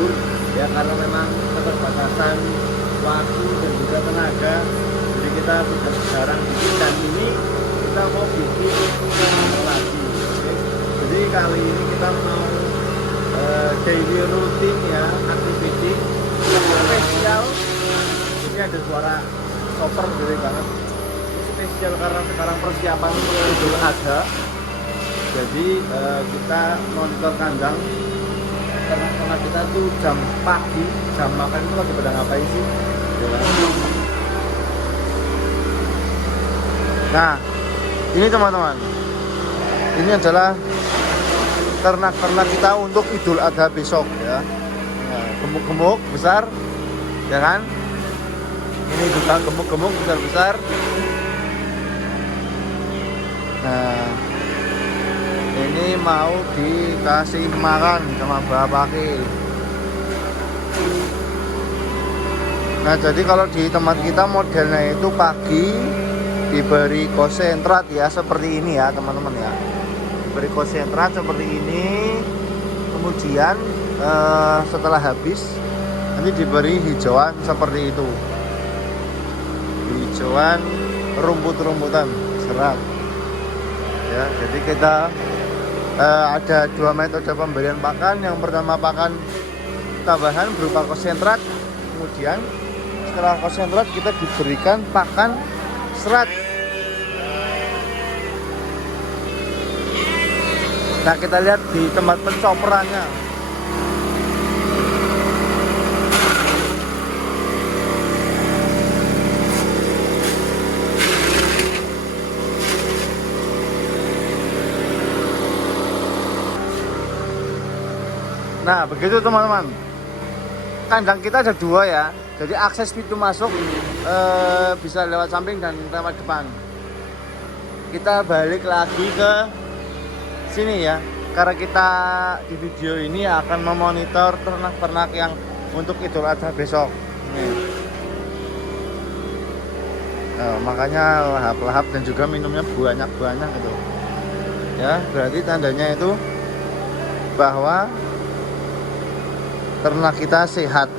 libur ya, karena memang keterbatasan waktu dan juga tenaga, jadi kita sudah jarang bikin, dan ini kita mau bikin lagi. Oke. Jadi kali ini kita mau daily routine ya, activity spesial. Ini ada suara chopper gede banget. Ini spesial karena sekarang persiapan untuk Idul Adha. Jadi kita monitor kandang karena kita tuh jam pagi, jam makan itu lagi pada ngapain sih ya. Nah, ini teman-teman, ini adalah ternak-ternak kita untuk Idul Adha besok ya. Nah, gemuk-gemuk besar ya kan, ini juga gemuk-gemuk besar-besar. Nah, ini mau dikasih makan sama bapaknya. Nah, jadi kalau di tempat kita modelnya itu pagi diberi konsentrat ya, seperti ini ya teman-teman ya. Diberi konsentrat seperti ini, kemudian setelah habis nanti diberi hijauan seperti itu, hijauan rumput-rumputan serat ya. Jadi kita ada dua metode pemberian pakan. Yang pertama pakan tambahan berupa konsentrat, kemudian setelah konsentrat kita diberikan pakan serat. Nah, kita lihat di tempat pencoperannya. Nah, begitu teman-teman. Kandang kita ada dua ya. Jadi akses pintu masuk bisa lewat samping dan lewat depan. Kita balik lagi ke sini ya, karena kita di video ini akan memonitor ternak-ternak yang untuk Idul Adha besok. Makanya lahap-lahap dan juga minumnya banyak-banyak gitu. Ya, berarti tandanya itu bahwa ternak kita sehat.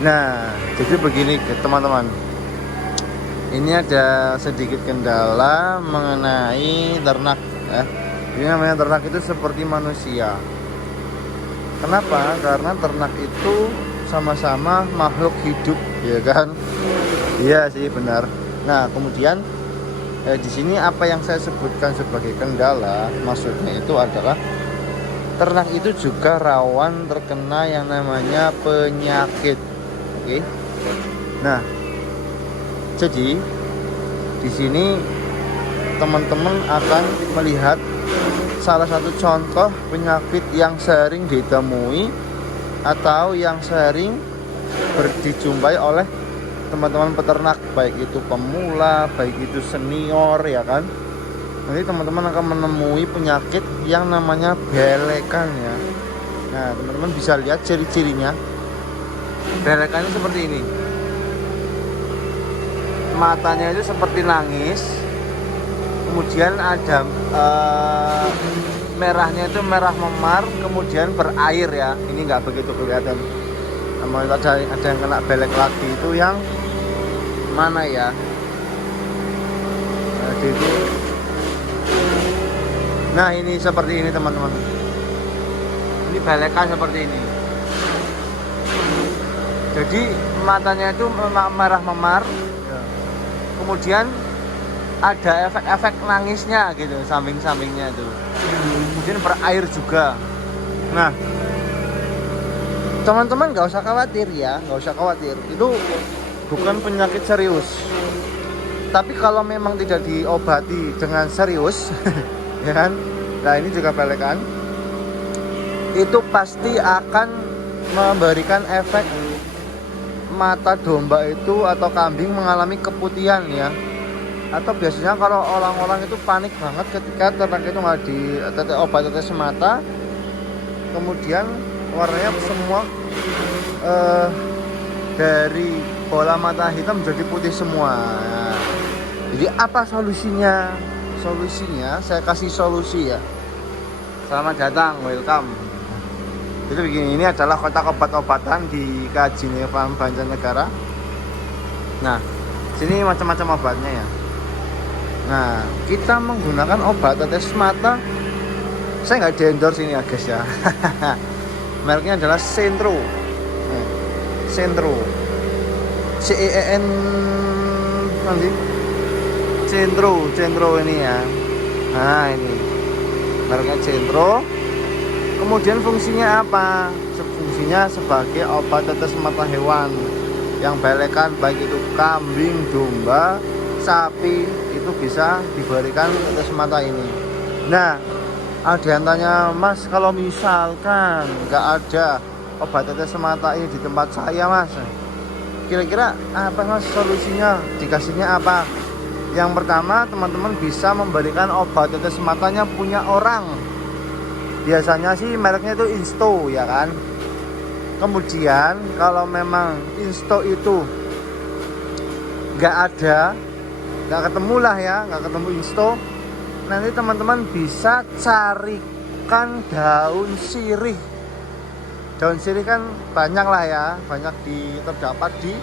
Nah, jadi begini teman-teman. Ini ada sedikit kendala mengenai ternak ya. Ini namanya ternak itu seperti manusia. Kenapa? Karena ternak itu sama-sama makhluk hidup, ya kan? Iya sih, benar. Nah, kemudian di sini apa yang saya sebutkan sebagai kendala, maksudnya itu adalah ternak itu juga rawan terkena yang namanya penyakit. Oke. Nah, jadi di sini teman-teman akan melihat salah satu contoh penyakit yang sering ditemui atau yang sering dijumpai oleh teman-teman peternak, baik itu pemula, baik itu senior ya kan. Nanti teman-teman akan menemui penyakit yang namanya belekan ya. Nah, teman-teman bisa lihat ciri-cirinya. Belekannya seperti ini. Matanya itu seperti nangis, kemudian ada merahnya itu merah memar, kemudian berair ya. Ini nggak begitu kelihatan. Namun ada yang kena belek lagi, itu yang mana ya? Nah, ini seperti ini teman-teman. Ini belekan seperti ini. Jadi matanya itu merah memar. Kemudian ada efek-efek nangisnya gitu, samping-sampingnya itu. Kemudian berair juga. Nah, teman-teman nggak usah khawatir ya, nggak usah khawatir. Itu bukan penyakit serius. Tapi kalau memang tidak diobati dengan serius, ya kan? Nah, ini juga belekan. Itu pasti akan memberikan efek mata domba itu atau kambing mengalami keputihan ya. Atau biasanya kalau orang-orang itu panik banget ketika ternak itu nggak obat tetes mata, kemudian warnanya semua dari bola mata hitam menjadi putih semua. Nah, jadi apa solusinya? Solusinya saya kasih solusi ya. Selamat datang, welcome. Itu begini, ini adalah kotak obat-obatan di Kajinevan Banjarnegara. Nah, sini macam-macam obatnya ya. Nah, kita menggunakan obat tetes mata. Saya nggak di-endorse ini ya guys ya. Mereknya adalah Centro. Centro. CEN nanti. Centro ini ya. Nah, ini. Mereknya Centro. Kemudian fungsinya apa? Fungsinya sebagai obat tetes mata hewan yang belekan, baik itu kambing, domba, sapi, itu bisa diberikan tetes mata ini. Nah, ada yang tanya, Mas, kalau misalkan nggak ada obat tetes mata ini di tempat saya, Mas, kira-kira apa Mas solusinya? Dikasihnya apa? Yang pertama, teman-teman bisa memberikan obat tetes matanya punya orang. Biasanya sih mereknya itu Insto ya kan. Kemudian kalau memang Insto itu nggak ada, nggak ketemu lah ya, nggak ketemu Insto, nanti teman-teman bisa carikan daun sirih. Daun sirih kan banyak lah ya, banyak terdapat di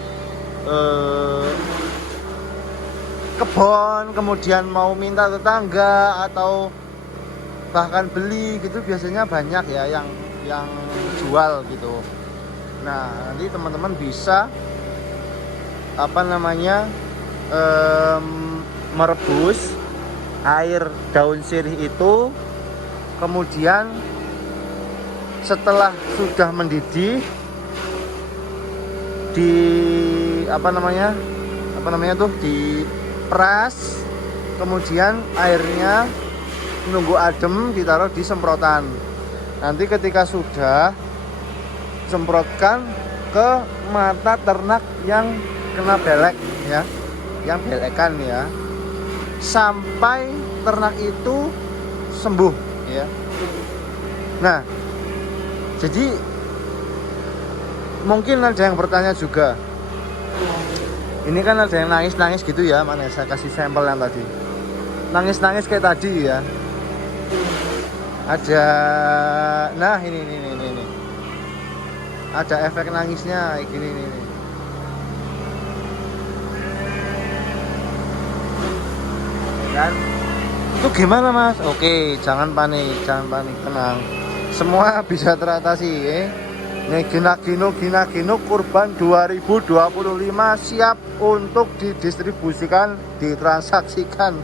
kebun, kemudian mau minta tetangga atau bahkan beli gitu biasanya banyak ya yang jual gitu. Nah, nanti teman-teman bisa merebus air daun sirih itu, kemudian setelah sudah mendidih diperas, kemudian airnya nunggu adem ditaruh di semprotan. Nanti ketika sudah semprotkan ke mata ternak yang kena belek ya, yang belekan ya, sampai ternak itu sembuh ya. Nah, jadi mungkin ada yang bertanya juga, ini kan ada yang nangis-nangis gitu ya, mana saya kasih sampel yang tadi, nangis-nangis kayak tadi ya. Ada, nah ini ada efek nangisnya gini nih. Kan itu gimana Mas? Oke, jangan panik, tenang, semua bisa teratasi ya. Nih gina kurban 2025 siap untuk didistribusikan, ditransaksikan.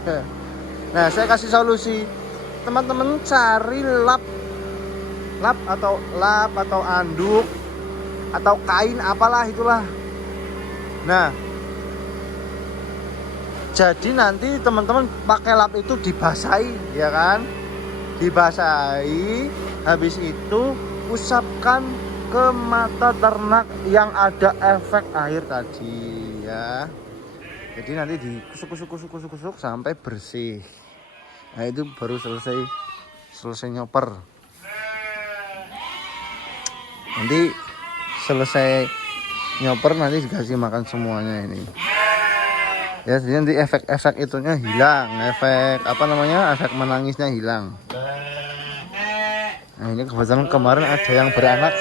Nah, saya kasih solusi. Teman-teman cari lap atau anduk atau kain apalah itulah. Nah, jadi nanti teman-teman pakai lap itu dibasahi ya kan, dibasahi, habis itu usapkan ke mata ternak yang ada efek air tadi ya. Jadi nanti dikusuk sampai bersih. Nah, itu baru selesai nyoper. Nanti selesai nyoper nanti dikasih makan semuanya ini. Ya, jadi nanti efek itunya hilang, efek menangisnya hilang. Nah, ini kebetulan kemarin ada yang beranak.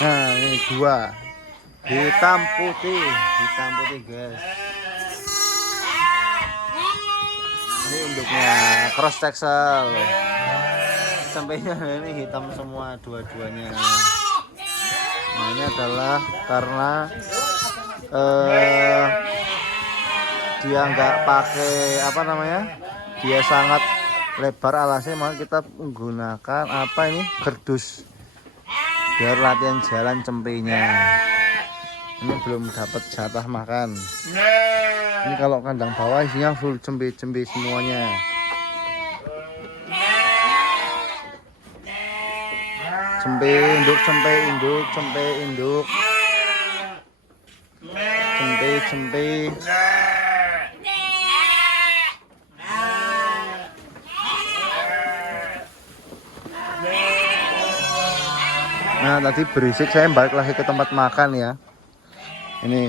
Nah, ini 2. Hitam putih guys. Ini induknya cross Texel. Sampainya ini hitam semua dua-duanya. Nah, ini adalah karena dia nggak pakai dia sangat lebar alasnya, maka kita menggunakan kerdus biar latihan jalan cempenya. Ini belum dapat jatah makan. Ini kalau kandang bawah isinya full cembe semuanya. Cembe induk. Nah, tadi berisik, saya balik lagi ke tempat makan ya. Ini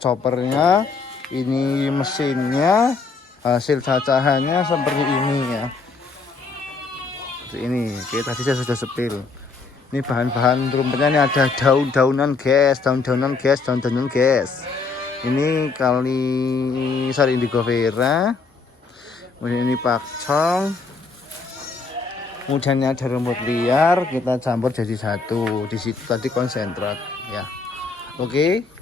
choppernya, ini mesinnya, hasil cacahannya seperti ini ya. Seperti ini. Oke, tadi saya sudah sepil. Ini bahan-bahan rumputnya, ini ada daun-daunan guys, daun-daunan guys. Ini kali sari indigo vera. Kemudian ini pakcong. Kemudian ada rumput liar, kita campur jadi satu. Di situ tadi konsentrat ya. Oke.